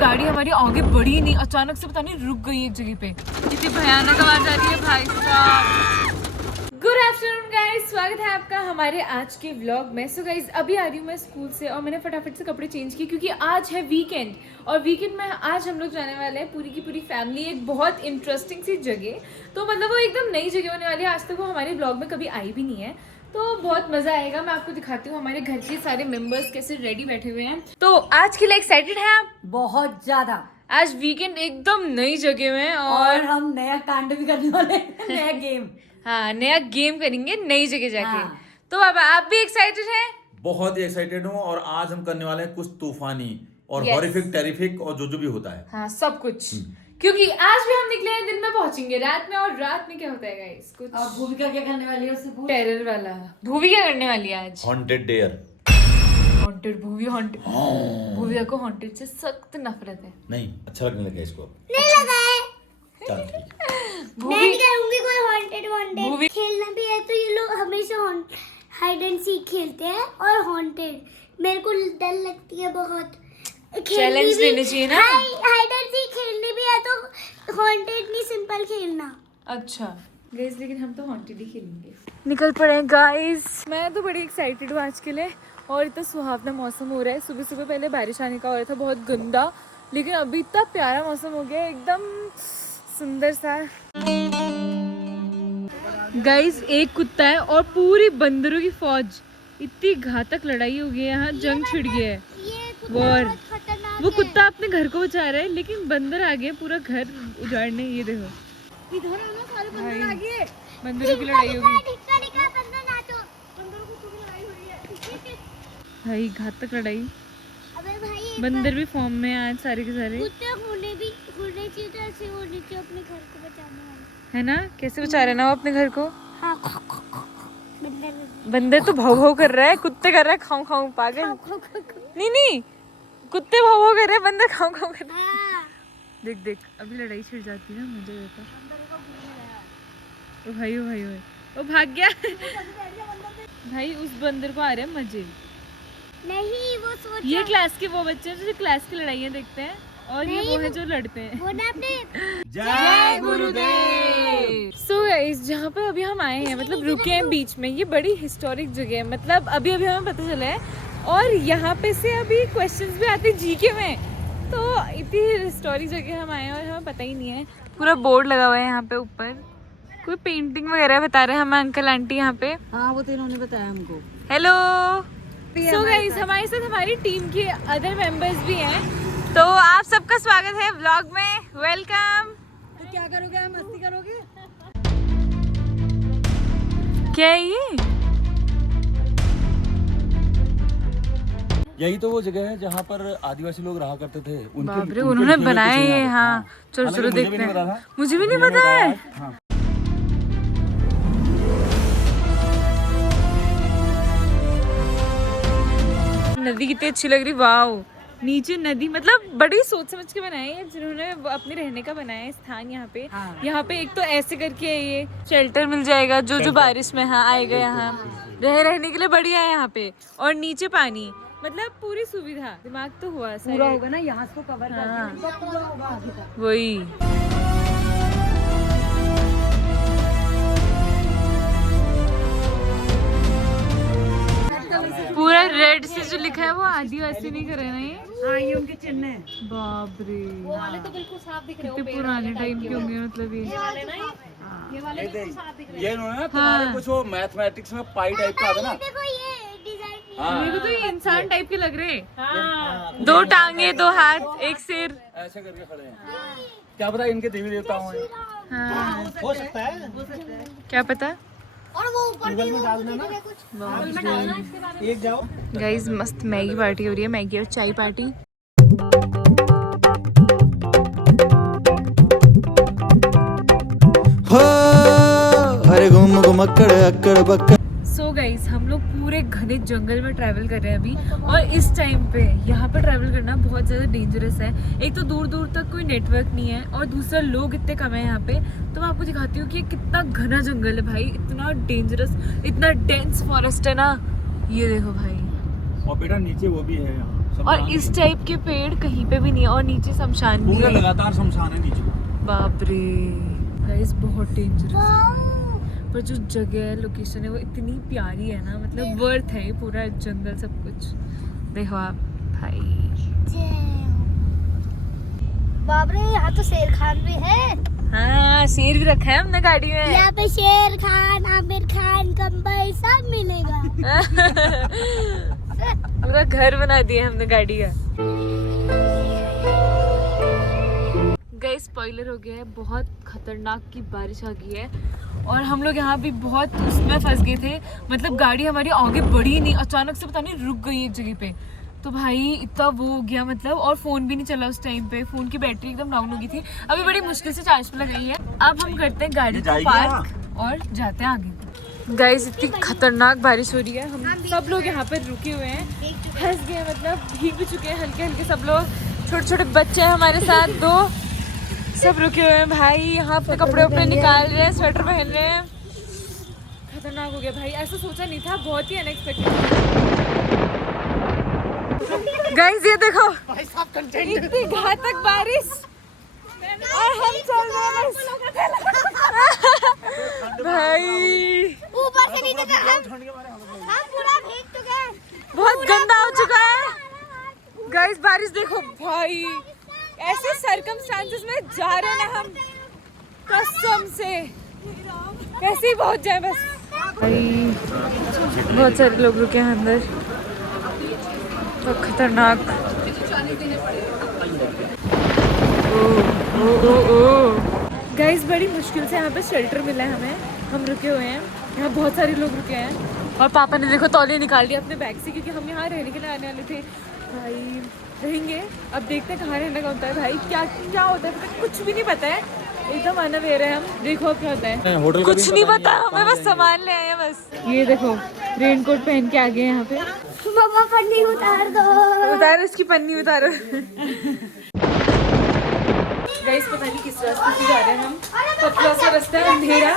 गाड़ी हमारी आगे बढ़ी नहीं, अचानक से पता नहीं रुक गई एक जगह पे। इतनी भयानक आवाज आ रही है भाई साहब। गुड आफ्टरनून गाइस, स्वागत है आपका हमारे आज के व्लॉग में। सो गाइस अभी आ रही हूँ मैं स्कूल से और मैंने फटाफट से कपड़े चेंज किए क्योंकि आज है वीकेंड और वीकेंड में आज हम लोग जाने वाले हैं पूरी की पूरी फैमिली एक बहुत इंटरेस्टिंग सी जगह। तो मतलब वो एकदम नई जगह होने वाली है, आज तक वो हमारे व्लॉग में कभी आई भी नहीं है, तो बहुत मजा आएगा। मैं आपको दिखाती हूँ हमारे घर के सारे मेंबर्स कैसे रेडी बैठे हुए हैं। तो आज के लिए एक्साइटेड हैं आप? बहुत ज्यादा। आज वीकेंड एकदम नई जगह में और हम नया कांड भी करने वाले हैं, नया गेम। हाँ, नया गेम करेंगे नई जगह जाके। हाँ। तो बाबा आप भी एक्साइटेड हैं? बहुत ही एक्साइटेड हूँ और आज हम करने वाले हैं कुछ तूफानी और Yes. हॉरिफिक टेरिफिक और जो भी होता है। हाँ, सब कुछ। क्योंकि आज भी हम निकले हैं, दिन में पहुंचेंगे रात में, और रात में क्या होता है गाइस? कुछ और भूमिका क्या करने वाली है उससे पूछ। टेरर वाला। भूवी क्या करने वाली है आज? Haunted dare. Haunted Bhuvi, haunted Bhuviya को हॉन्टेड से सख्त नफरत है। नहीं, अच्छा लगने लगा इसको। नहीं लगा है। चल ठीक है। मैं नहीं करूंगी कोई हॉन्टेड Movie- खेलना भी है तो ये लोग हमेशा हाइड एंड सीक खेलते हैं और हॉन्टेड मेरे को डर लगती है बहुत। चैलेंज लेने चाहिए ना। हाइड एंड सीक खेलनी भी है तो हॉन्टेड नहीं, सिंपल खेलना। अच्छा गाइस, लेकिन हम तो हॉन्टेड ही खेलेंगे। निकल पड़े हैं गाइस। मैं तो बड़ी एक्साइटेड हूँ आज के लिए और इतना सुहावना मौसम हो रहा है। सुबह सुबह पहले बारिश आने का हो रहा था बहुत गंदा, लेकिन अभी इतना प्यारा मौसम हो गया है, एकदम सुंदर सा। गाइस एक कुत्ता है और पूरी बंदरों की फौज। इतनी घातक लड़ाई हो गई है यहाँ, जंग छिड़ गया है। ये कुत्ता वॉर। बहुत खतरनाक वो है। कुत्ता अपने घर को बचा रहा है लेकिन बंदर आ गए पूरा घर उजाड़ने। ये देखो इधर आना, सारे बंदर आ गए। बंदरों की लड़ाई हो गई ढिक्का बंदर नाचो। बंदरों को तो लड़ाई हो रही है। भाई, घातक लड़ाई। अबे भाई बंदर भी फॉर्म में आज सारे के सारे, कुत्ते होने चाहिए तो ऐसे होने चाहिए अपने घर को बचाने वाले। है ना? कैसे बचा रहे ना वो अपने घर को। हाँ बंदर बंदर तो भाव भाव कर रहा है, कुत्ते कर रहा है खाऊं खाऊं। पागल। नहीं नहीं, कुत्ते भाव भाव कर रहे हैं, बंदर खाऊं खाऊं कर रहा है। हाँ। देख देख, अभी लड़ाई छिड़ जाती है ना, मुझे देखा। ओ भाई, ओ भाई, ओ भाई, ओ भाग गया। भाई उस बंदर को आ रहे हैं मजे। नहीं वो सोच ये क्लास के वो बच्चे हैं जो क्लास की लड़ाइयाँ देखते हैं और ये वो है जो लड़ते हैं। वो ना अपने जय गुरुदेव। सो गाइस, जहाँ पर अभी हम आए हैं, मतलब रुके हैं बीच में, ये बड़ी हिस्टोरिक जगह है। मतलब अभी अभी हमें पता चला है और यहाँ पे से अभी क्वेश्चंस भी आते हैं जीके में। तो इतनी हिस्टोरिक जगह हम आए हैं और हमें पता ही नहीं है। पूरा बोर्ड लगा हुआ है यहाँ पे ऊपर, कोई पेंटिंग वगैरह बता रहे हैं हमें अंकल आंटी यहाँ पे। हाँ वो तो इन्होंने बताया हमको। हेलो। सो गाइस, हमारे साथ हमारी टीम के अदर मेंबर्स भी हैं, तो आप सबका स्वागत है व्लॉग में। वेलकम। तो क्या करोगे, आप मस्ती करोगे? क्या है ये? यही तो वो जगह है जहाँ पर आदिवासी लोग रहा करते थे। बाप रे, उन्होंने बनाया है ये। हाँ चलो चलो देखते हैं। मुझे भी नहीं पता है। नदी कितनी अच्छी लग रही, वाओ। नीचे नदी, मतलब बड़ी सोच समझ के बनाए है जिन्होंने अपने रहने का बनाया है स्थान यहाँ पे। हाँ। यहाँ पे एक तो ऐसे करके है, ये शेल्टर मिल जाएगा जो बारिश में हाँ आएगा। यहाँ रहने के लिए बढ़िया है यहाँ पे, और नीचे पानी, मतलब पूरी सुविधा। दिमाग तो हुआ पूरा होगा ना, यहाँ से कवर कर हाँ। देंगे तो पूरा होगा आगे तक। वही। पूरा रेड से जो लिखा है वो आदिवासी नहीं करे ना ये। हाँ ये उनके चिन्ह है। बाप रे, वो वाले तो बिल्कुल साफ दिख रहे कितने पुराने टाइम के होंगे मतलब ये। वाले ना ये वाले बिल्कुल साफ दिख रहे ये इन्होंने ना तुम्हारे कुछ वो मैथमेटिक्स में पाई टाइप का आता ना। देखो ये डिजाइन हाँ। मेरे को तो ये इंसान टाइप के लग रहे हैं। दो टांगे, दो हाथ, एक सिर। ऐसे करके खड़े हैं। क्या पता इनके देवी देवता हों। हाँ, हो सकता है। क्या पता। और वो ऊपर भी वो कुछ एक जाओ। गाइस मस्त मैगी पार्टी हो रही है, मैगी और चाय पार्टी। हो अरे घुम घुमक्कड़ अक्कड़ बक्कड़। सो गाइस, हम लोग पूरे घने जंगल में ट्रैवल कर रहे हैं अभी, और इस टाइम पे यहाँ पे ट्रैवल करना बहुत ज़्यादा डेंजरस है। एक तो दूर दूर तक कोई नेटवर्क नहीं है और दूसरा लोग इतने कम है यहाँ पे। तो मैं आपको दिखाती हूँ कि कितना घना जंगल है भाई, इतना डेंजरस, इतना डेंस फॉरेस्ट है ना। ये देखो भाई, और बेटा नीचे वो भी है, और इस टाइप के पेड़ कहीं पे भी नहीं है और नीचे शमशान भी पूरा है। लगातार शमशान है नीचे। बाप रे गाइस बहुत डेंजरस। पर जो जगह है लोकेशन है वो इतनी प्यारी है ना, मतलब वर्थ है ये पूरा जंगल सब कुछ। देखो आप भाई, बाप रे यहाँ तो शेर खान भी है। हाँ शेर भी रखा है हमने गाड़ी में। यहाँ पे शेर खान, आमिर खान, कंबल सब मिलेगा। पूरा घर बना दिया हमने गाड़ी का। गाइस स्पॉइलर हो गया है, बहुत खतरनाक की बारिश आ गई है और हम लोग यहाँ भी बहुत उसमें फंस गए थे। मतलब गाड़ी हमारी आगे बढ़ी नहीं, अचानक से पता नहीं रुक गई एक जगह पे। तो भाई इतना वो हो गया मतलब, और फ़ोन भी नहीं चला उस टाइम पे, फ़ोन की बैटरी एकदम डाउन हो गई थी। अभी बड़ी मुश्किल से चार्ज पे लगाई है। अब हम करते हैं गाड़ी को पार्क और जाते हैं आगे। गाइस इतनी खतरनाक बारिश हो रही है, हम सब लोग यहाँ पर रुके हुए हैं, फंस गए, मतलब भीग भी चुके हैं हल्के हल्के सब लोग। छोटे छोटे बच्चे हैं हमारे साथ, दो सब रुके हुए हैं भाई। यहाँ पे कपड़े वपड़े निकाल रहे हैं, स्वेटर पहन रहे हैं। खतरनाक हो गया भाई, ऐसा सोचा नहीं था, बहुत ही अनएक्सपेक्टेड। गाइस ये देखो इतनी घातक बारिश और हम चल रहे हैं भाई। ऊपर से नीचे तक हम पूरा भीग चुके हैं। बहुत गंदा हो चुका है गाइस। बारिश देखो भाई, ऐसे सरकमस्टांसेस में जा रहे हैं ना हम, कसम से कैसे ही पहुंच जाए बस। भाई बहुत सारे लोग रुके हैं अंदर, तो खतरनाक। गाइस बड़ी मुश्किल से यहाँ पे शेल्टर मिला है हमें, हम रुके हुए हैं यहाँ, बहुत सारे लोग रुके हैं। और पापा ने देखो तौलिया निकाल दिया अपने बैग से, क्योंकि हम यहाँ रहने के लिए आने वाले थे। भाई रहेंगे, अब देखते हैं कहाँ रहने का होता है भाई, क्या क्या होता है पता कुछ भी नहीं पता है, एकदम अनअवेयर है हम। देखो अब क्या होता है, होटल कुछ नहीं पता हमें, बस सामान ले आए हैं बस। ये देखो रेनकोट पहन के आ गए यहाँ पे। पापा पन्नी उतार दो। उतारो इसकी पन्नी उतारो। गाइस पता नहीं किस रास्ते से जा रहे हैं हम, पतला सा रास्ता है, अंधेरा।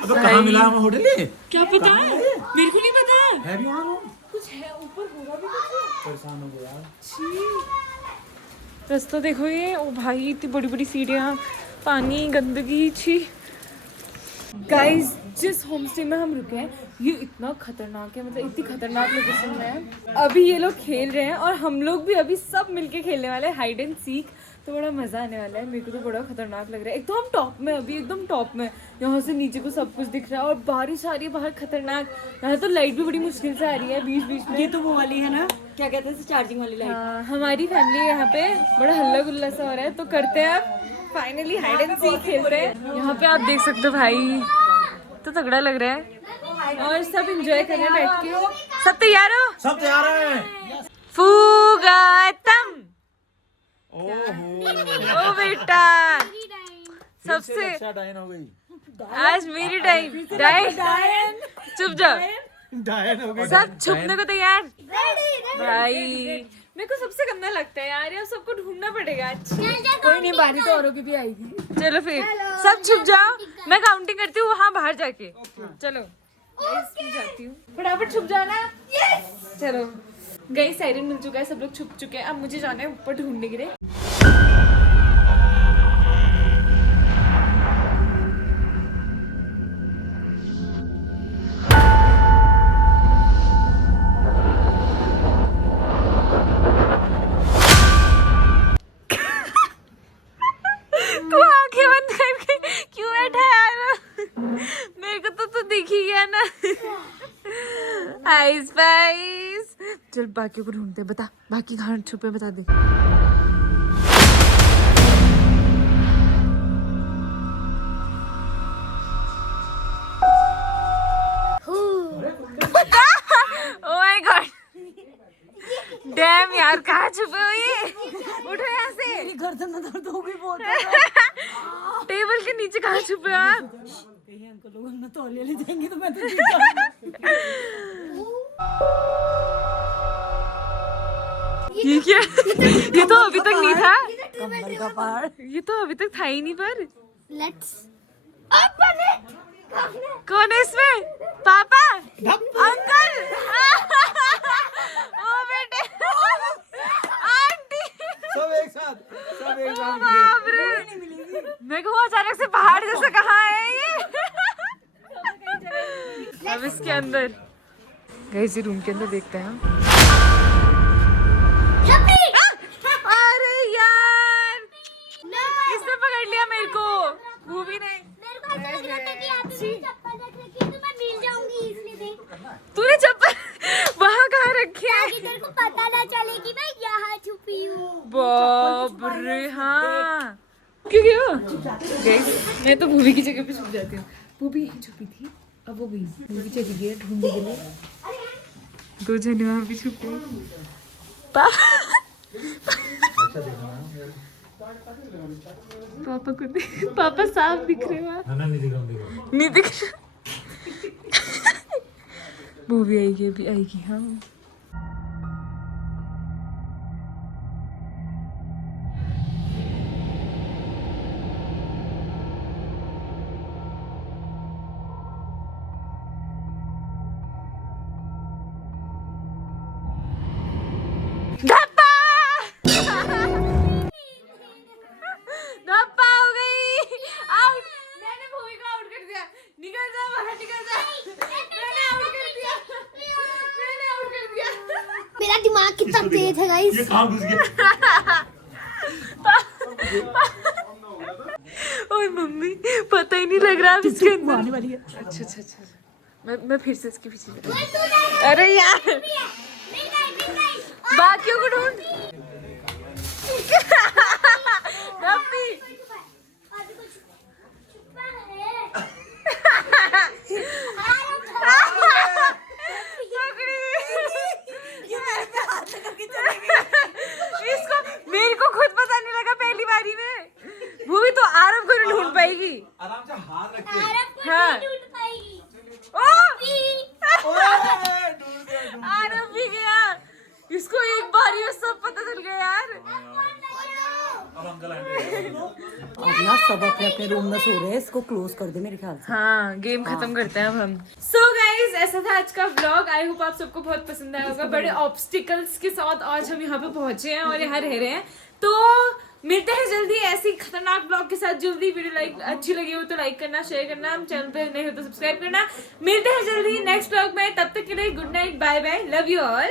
तो कहाँ मिला हमें होटल? क्या पता मेरे को नहीं पता है भी वहाँ कुछ है ऊपर, होगा भी कुछ। परेशान हो गया यार। छी रास्ता देखो ये, ओ भाई इतनी बड़ी बड़ी सीढ़ियाँ, पानी, गंदगी, छी। गाइस जिस होम स्टे में हम रुके हैं ये इतना खतरनाक है, मतलब इतनी खतरनाक लोकेशन में है। अभी ये लोग खेल रहे हैं और हम लोग भी अभी सब मिलके खेलने वाले हैं हाइड एंड सीक, तो बड़ा मज़ा आने वाला है। मेरे को तो बड़ा खतरनाक लग रहा है। एक तो हम टॉप में, अभी एकदम टॉप में, यहाँ से नीचे को सब कुछ दिख रहा है और बारिश आ रही है बाहर, खतरनाक। यहाँ तो लाइट भी बड़ी मुश्किल से आ रही है बीच बीच में। ये तो वो वाली है ना, क्या कहते हैं चार्जिंग वाली लाइट। हाँ, हमारी फैमिली यहाँ पे बड़ा हल्ला गुल्ला सा हो रहा है, तो करते हैं अब फाइनली हाइड एंड सीक खेलते हैं। यहाँ पे आप देख सकते हो भाई, तो तगड़ा लग रहा है और सब एंजॉय कर रहे हैं बैठ के। सब तैयार हो? सब तैयार है। फूगातम। ओहो ओ बेटा सबसे डायन हो गई। आज मेरी टाइम डायन। चुप जाओ, डायन हो गई। सब छुपने को तैयार भाई। मेरे को सबसे गंदा लगता है यार, ये सबको ढूंढना पड़ेगा। कोई नहीं, बारी तो औरों की भी आएगी। चलो फिर सब छुप जाओ, मैं काउंटिंग करती हूँ वहाँ बाहर जाके। चलो जाती हूँ, फटाफट छुप जाना। चलो गई, साइरन मिल चुका है, सब लोग छुप चुके हैं, अब मुझे जाना है ऊपर ढूंढने के लिए। तू आंखें बंद करके क्यों बैठा यार? मेरे को तो दिख ही गया ना। आइस पाइस, चल बाकियों को ढूंढते, बता बाकी कहाँ छुपे, बता दे। ओह माय गॉड, डैम यार, कहाँ छुपे हो ये? उठो यहाँ से। मेरी गर्दन में दर्द हो गई बहुत। टेबल के नीचे कहाँ छुपे हो आप? कहीं अंकल लोग ना तौलिया ले जाएंगे तो मैं तो जीत जाऊंगी। ये क्या? ये तो अभी तक नहीं था, कमर का पहाड़। ये तो अभी तक था ही नहीं। पर लेट्स ओपन इट। कौन है इसमें? पापा? अंकल? ओ बेटे, आंटी। सब एक साथ बाप रे, मेरे को अचानक से पहाड़ जैसा कहाँ है ये? अब इसके अंदर गाइस, रूम के अंदर देखते हैं हम। अरे यार, किसने पकड़ लिया मेरे को? भूमि ने। मेरे को ऐसा लग रहा था कि आप मुझे चप्पल रख रखी है तो मैं मिल जाऊंगी इसलिए देख। तूने चप्पल वहाँ कहाँ रखी है? ताकि तेरे को पता ना चले कि मैं यहाँ छुपी हूँ। बाप रे, हाँ। क्यों गया? गाइस, मैं तो भूमि की जगह पे छुप जाती हूँ। भूमि यहीं छुपी थी, अब वो गई। भूमि चली गई ढूंढने के लिए। दो जने वहाँ भी छुपे। पापा को पापा साफ दिख रहे हैं वहाँ। नहीं दिख रहा। मूवी आएगी, अभी आएगी। हाँ, धप्पा धप्पा हो गई। आउट। मैंने भूमि को आउट कर दिया। निकल जा बाहर, निकल जा। मैंने आउट कर दिया। मैंने आउट कर दिया। मेरा दिमाग कितना तेज है गाइस। ये कहाँ घुस गया? ओए मम्मी, पता ही नहीं लग रहा अब इसके अंदर। आने वाली है। अच्छा अच्छा अच्छा, मैं फिर से इसके पीछे। अरे यार, बाकियों को ढूंढ। रब्बी, इसको मेरे को खुद पता नहीं लगा पहली बारी में। भूमि तो आरव को नहीं ढूंढ पाएगी। आराम से हाथ रखे। हाँ। ढूंढ पाएगी। ओ! आरव भी गया। इसको एक बार ये सब पता चल गया यार। अब अंकल आंटी अब ना सब अपने अपने रूम में सो रहे हैं, इसको क्लोज कर दे मेरे ख्याल से। हाँ, गेम खत्म करते हैं अब हम। सो गाइज, ऐसा था आज का व्लॉग। आई होप आप सबको बहुत पसंद आया होगा। बड़े ऑब्स्टिकल्स के साथ आज हम यहाँ पे पहुंचे हैं और यहाँ रह रहे हैं। तो मिलते हैं जल्दी ऐसी खतरनाक ब्लॉग के साथ। जल्दी वीडियो अच्छी लगी हो तो लाइक करना, शेयर करना, चैनल पे नहीं हो तो सब्सक्राइब करना। मिलते हैं जल्दी नेक्स्ट ब्लॉग में। तब तक के लिए good night, bye bye, love you all.